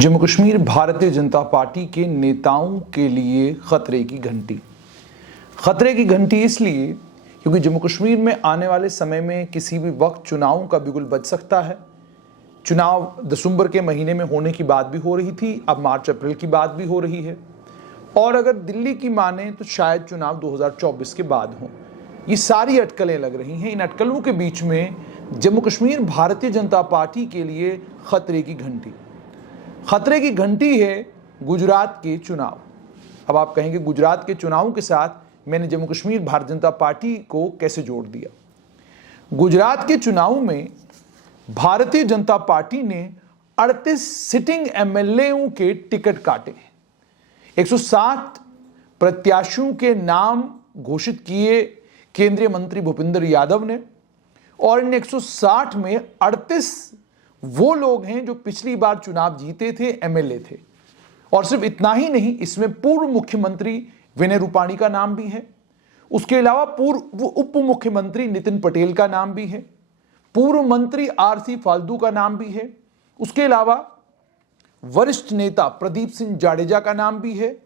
Jammu Kashmir Bharatiya Janata party के नेताओं के लिए खतरे की घंटी। खतरे की घंटी इसलिए क्योंकि जम्मू कश्मीर में आने वाले समय में किसी भी वक्त चुनावों का बिगुल बज सकता है। चुनाव दिसंबर के महीने में होने की बात भी हो रही थी, अब मार्च अप्रैल की बात भी हो रही है, और अगर दिल्ली की माने तो शायद चुनाव 2024 के बाद हो। ये सारी अटकलें लग रही हैं। इन अटकलों के बीच में जम्मू कश्मीर भारतीय जनता पार्टी के लिए खतरे की घंटी। खतरे की घंटी है गुजरात के चुनाव। अब आप कहेंगे गुजरात के चुनावों के साथ मैंने जम्मू कश्मीर भारतीय जनता पार्टी को कैसे जोड़ दिया। गुजरात के चुनाव में भारतीय जनता पार्टी ने 38 सिटिंग एमएलएओं के टिकट काटे। 107 प्रत्याशियों के नाम घोषित किए केंद्रीय मंत्री भूपेंद्र यादव ने, और इन 160 में 38 वो लोग हैं जो पिछली बार चुनाव जीते थे, एमएलए थे। और सिर्फ इतना ही नहीं, इसमें पूर्व मुख्यमंत्री विनय रूपाणी का नाम भी है, उसके अलावा पूर्व उप मुख्यमंत्री नितिन पटेल का नाम भी है, पूर्व मंत्री आरसी फाल्दू का नाम भी है, उसके अलावा वरिष्ठ नेता प्रदीप सिंह जाडेजा का नाम भी है,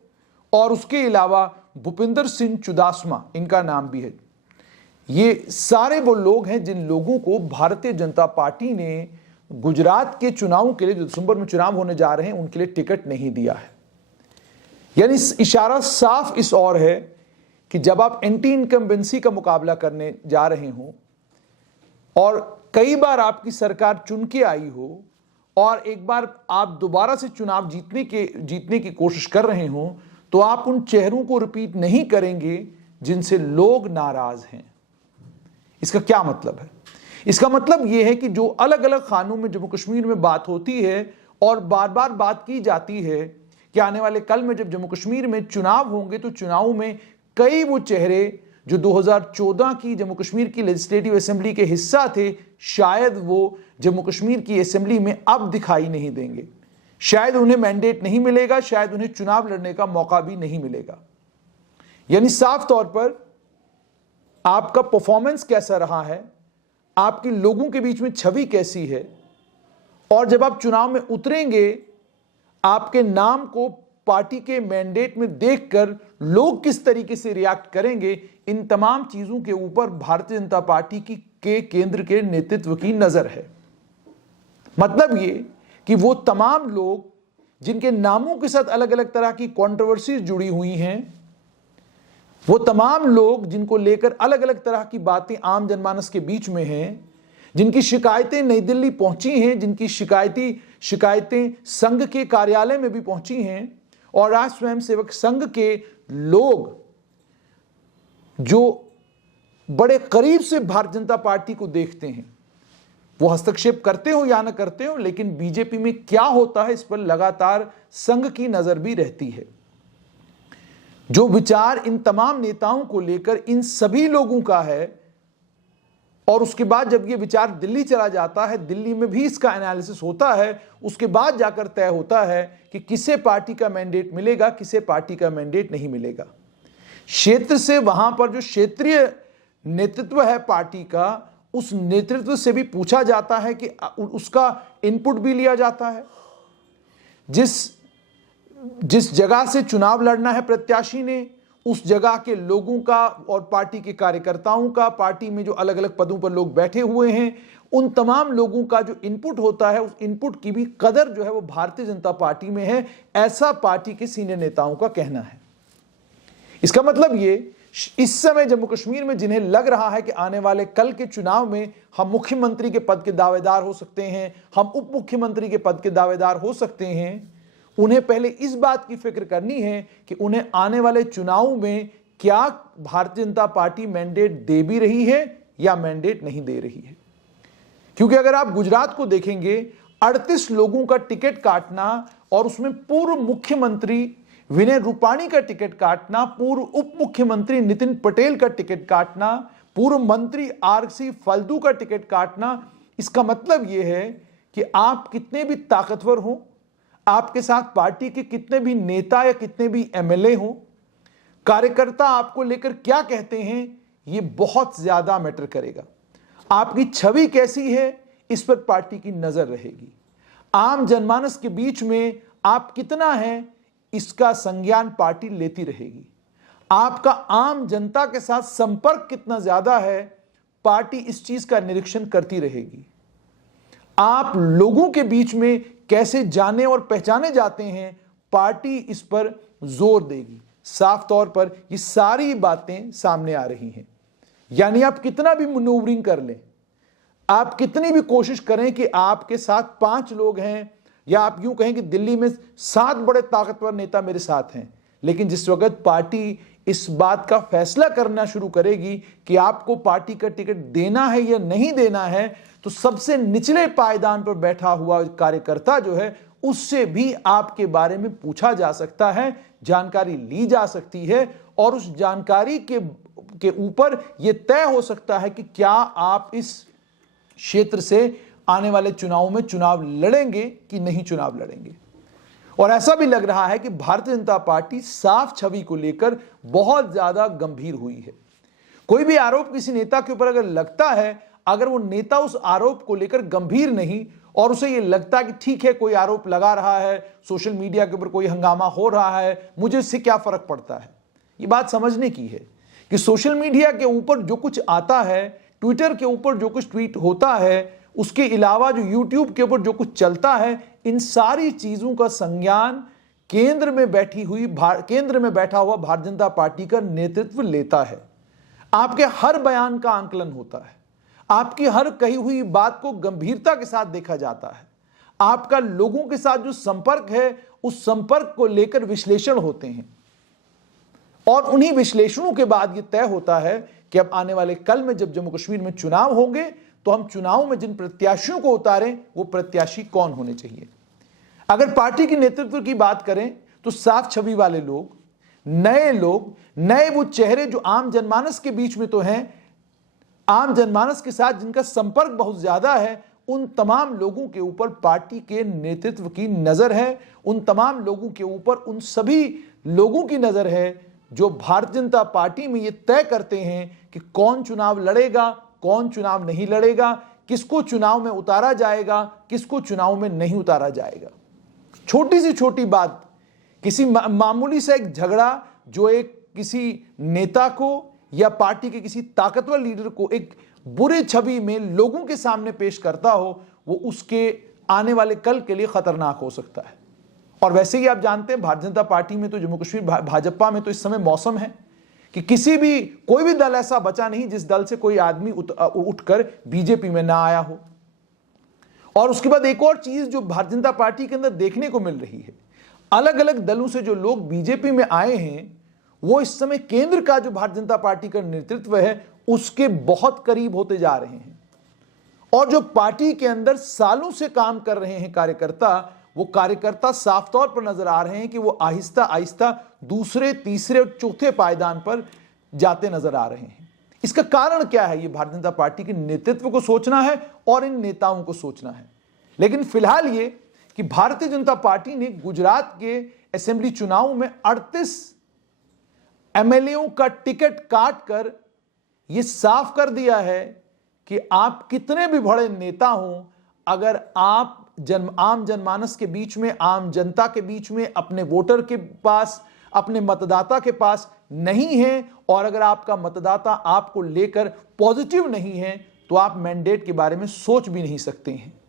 और उसके अलावा भूपिंदर सिंह चुदासमा इनका नाम भी है। ये सारे वो लोग हैं जिन लोगों को भारतीय जनता पार्टी ने गुजरात के चुनाव के लिए, जो दिसंबर में चुनाव होने जा रहे हैं, उनके लिए टिकट नहीं दिया है। यानी इशारा साफ इस ओर है कि जब आप एंटी इनकम्बेंसी का मुकाबला करने जा रहे हो और कई बार आपकी सरकार चुन के आई हो और एक बार आप दोबारा से चुनाव जीतने की कोशिश कर रहे हो, तो आप उन चेहरों को रिपीट नहीं करेंगे जिनसे लोग नाराज हैं। इसका क्या मतलब है? इसका मतलब यह है कि जो अलग अलग खानों में जम्मू कश्मीर में बात होती है और बार बार बात की जाती है कि आने वाले कल में जब जम्मू कश्मीर में चुनाव होंगे तो चुनाव में कई वो चेहरे जो 2014 की जम्मू कश्मीर की लेजिस्लेटिव असेंबली के हिस्सा थे, शायद वो जम्मू कश्मीर की असेंबली में अब दिखाई नहीं देंगे। शायद उन्हें मैंडेट नहीं मिलेगा, शायद उन्हें चुनाव लड़ने का मौका भी नहीं मिलेगा। यानी साफ तौर पर आपका परफॉर्मेंस कैसा रहा है, आपकी लोगों के बीच में छवि कैसी है, और जब आप चुनाव में उतरेंगे आपके नाम को पार्टी के मैंडेट में देखकर लोग किस तरीके से रिएक्ट करेंगे, इन तमाम चीजों के ऊपर भारतीय जनता पार्टी के केंद्र के नेतृत्व की नजर है। मतलब ये कि वो तमाम लोग जिनके नामों के साथ अलग अलग तरह की कंट्रोवर्सीज जुड़ी हुई हैं, वो तमाम लोग जिनको लेकर अलग अलग तरह की बातें आम जनमानस के बीच में हैं, जिनकी शिकायतें नई दिल्ली पहुंची हैं, जिनकी शिकायतें संघ के कार्यालय में भी पहुंची हैं, और आज स्वयंसेवक संघ के लोग जो बड़े करीब से भारतीय जनता पार्टी को देखते हैं, वो हस्तक्षेप करते हो या न करते हो, लेकिन बीजेपी में क्या होता है इस पर लगातार संघ की नजर भी रहती है। जो विचार इन तमाम नेताओं को लेकर इन सभी लोगों का है, और उसके बाद जब ये विचार दिल्ली चला जाता है, दिल्ली में भी इसका एनालिसिस होता है, उसके बाद जाकर तय होता है कि किसे पार्टी का मैंडेट मिलेगा, किसे पार्टी का मैंडेट नहीं मिलेगा। क्षेत्र से वहां पर जो क्षेत्रीय नेतृत्व है पार्टी का, उस नेतृत्व से भी पूछा जाता है कि उसका इनपुट भी लिया जाता है। जिस जगह से चुनाव लड़ना है प्रत्याशी ने, उस जगह के लोगों का और पार्टी के कार्यकर्ताओं का, पार्टी में जो अलग अलग पदों पर लोग बैठे हुए हैं, उन तमाम लोगों का जो इनपुट होता है, उस इनपुट की भी कदर जो है वो भारतीय जनता पार्टी में है, ऐसा पार्टी के सीनियर नेताओं का कहना है। इसका मतलब ये, इस समय जम्मू कश्मीर में जिन्हें लग रहा है कि आने वाले कल के चुनाव में हम मुख्यमंत्री के पद के दावेदार हो सकते हैं, हम उप मुख्यमंत्री के पद के दावेदार हो सकते हैं, उन्हें पहले इस बात की फिक्र करनी है कि उन्हें आने वाले चुनाव में क्या भारतीय जनता पार्टी मैंडेट दे भी रही है या मैंडेट नहीं दे रही है। क्योंकि अगर आप गुजरात को देखेंगे, 38 लोगों का टिकट काटना और उसमें पूर्व मुख्यमंत्री विनय रूपाणी का टिकट काटना, पूर्व उप मुख्यमंत्री नितिन पटेल का टिकट काटना, पूर्व मंत्री आरसी फाल्दू का टिकट काटना, इसका मतलब यह है कि आप कितने भी ताकतवर हो, आपके साथ पार्टी के कितने भी नेता या कितने भी एमएलए हो, कार्यकर्ता आपको लेकर क्या कहते हैं, यह बहुत ज्यादा मैटर करेगा। आपकी छवि कैसी है, इस पर पार्टी की नजर रहेगी। आम जनमानस के बीच में आप कितना हैं, इसका संज्ञान पार्टी लेती रहेगी। आपका आम जनता के साथ संपर्क कितना ज्यादा है, पार्टी इस चीज का निरीक्षण करती रहेगी। आप लोगों के बीच में कैसे जाने और पहचाने जाते हैं, पार्टी इस पर जोर देगी। साफ तौर पर ये सारी बातें सामने आ रही हैं। यानी आप कितना भी मनूवरिंग कर लें, आप कितनी भी कोशिश करें कि आपके साथ 5 लोग हैं, या आप यूं कहें कि दिल्ली में 7 बड़े ताकतवर नेता मेरे साथ हैं, लेकिन जिस वक्त पार्टी इस बात का फैसला करना शुरू करेगी कि आपको पार्टी का टिकट देना है या नहीं देना है, तो सबसे निचले पायदान पर बैठा हुआ कार्यकर्ता जो है, उससे भी आपके बारे में पूछा जा सकता है, जानकारी ली जा सकती है, और उस जानकारी के ऊपर यह तय हो सकता है कि क्या आप इस क्षेत्र से आने वाले चुनाव में चुनाव लड़ेंगे कि नहीं चुनाव लड़ेंगे। और ऐसा भी लग रहा है कि भारतीय जनता पार्टी साफ छवि को लेकर बहुत ज्यादा गंभीर हुई है। कोई भी आरोप किसी नेता के ऊपर अगर लगता है, अगर वो नेता उस आरोप को लेकर गंभीर नहीं, और उसे ये लगता है कि ठीक है कोई आरोप लगा रहा है, सोशल मीडिया के ऊपर कोई हंगामा हो रहा है, मुझे इससे क्या फर्क पड़ता है। ये बात समझने की है कि सोशल मीडिया के ऊपर जो कुछ आता है, ट्विटर के ऊपर जो कुछ ट्वीट होता है, उसके अलावा जो यूट्यूब के ऊपर जो कुछ चलता है, इन सारी चीजों का संज्ञान केंद्र में बैठा हुआ भारतीय जनता पार्टी का नेतृत्व लेता है। आपके हर बयान का आंकलन होता है, आपकी हर कही हुई बात को गंभीरता के साथ देखा जाता है, आपका लोगों के साथ जो संपर्क है, उस संपर्क को लेकर विश्लेषण होते हैं, और उन्हीं विश्लेषणों के बाद यह तय होता है कि अब आने वाले कल में जब जम्मू कश्मीर में चुनाव होंगे, तो हम चुनाव में जिन प्रत्याशियों को उतारें, वो प्रत्याशी कौन होने चाहिए। अगर पार्टी के नेतृत्व की बात करें, तो साफ छवि वाले लोग, नए वो चेहरे जो आम जनमानस के बीच में तो हैं, आम जनमानस के साथ जिनका संपर्क बहुत ज्यादा है, उन तमाम लोगों के ऊपर पार्टी के नेतृत्व की नजर है। उन तमाम लोगों के ऊपर उन सभी लोगों की नजर है जो भारतीय जनता पार्टी में ये तय करते हैं कि कौन चुनाव लड़ेगा, कौन चुनाव नहीं लड़ेगा, किसको चुनाव में उतारा जाएगा, किसको चुनाव में नहीं उतारा जाएगा। छोटी सी छोटी बात, किसी मामूली सा एक झगड़ा जो एक किसी नेता को या पार्टी के किसी ताकतवर लीडर को एक बुरे छवि में लोगों के सामने पेश करता हो, वो उसके आने वाले कल के लिए खतरनाक हो सकता है। और वैसे ही आप जानते हैं भारतीय जनता पार्टी में तो, जम्मू कश्मीर भाजपा में तो इस समय मौसम है कि कोई भी दल ऐसा बचा नहीं जिस दल से कोई आदमी उठकर बीजेपी में ना आया हो। और उसके बाद एक और चीज जो भारतीय जनता पार्टी के अंदर देखने को मिल रही है, अलग अलग दलों से जो लोग बीजेपी में आए हैं, वो इस समय केंद्र का जो भारतीय जनता पार्टी का नेतृत्व है, उसके बहुत करीब होते जा रहे हैं। और जो पार्टी के अंदर सालों से काम कर रहे हैं कार्यकर्ता, वो कार्यकर्ता साफ तौर पर नजर आ रहे हैं कि वो आहिस्ता आहिस्ता दूसरे, तीसरे और चौथे पायदान पर जाते नजर आ रहे हैं। इसका कारण क्या है? ये भारतीय जनता पार्टी के नेतृत्व को सोचना है और इन नेताओं को सोचना है। लेकिन फिलहाल ये कि भारतीय जनता पार्टी ने गुजरात के असेंबली चुनाव में 38 एमएलएओं का टिकट काट कर यह साफ कर दिया है कि आप कितने भी बड़े नेता हों, अगर आप आम जनमानस के बीच में, आम जनता के बीच में, अपने वोटर के पास, अपने मतदाता के पास नहीं है, और अगर आपका मतदाता आपको लेकर पॉजिटिव नहीं है, तो आप मैंडेट के बारे में सोच भी नहीं सकते हैं।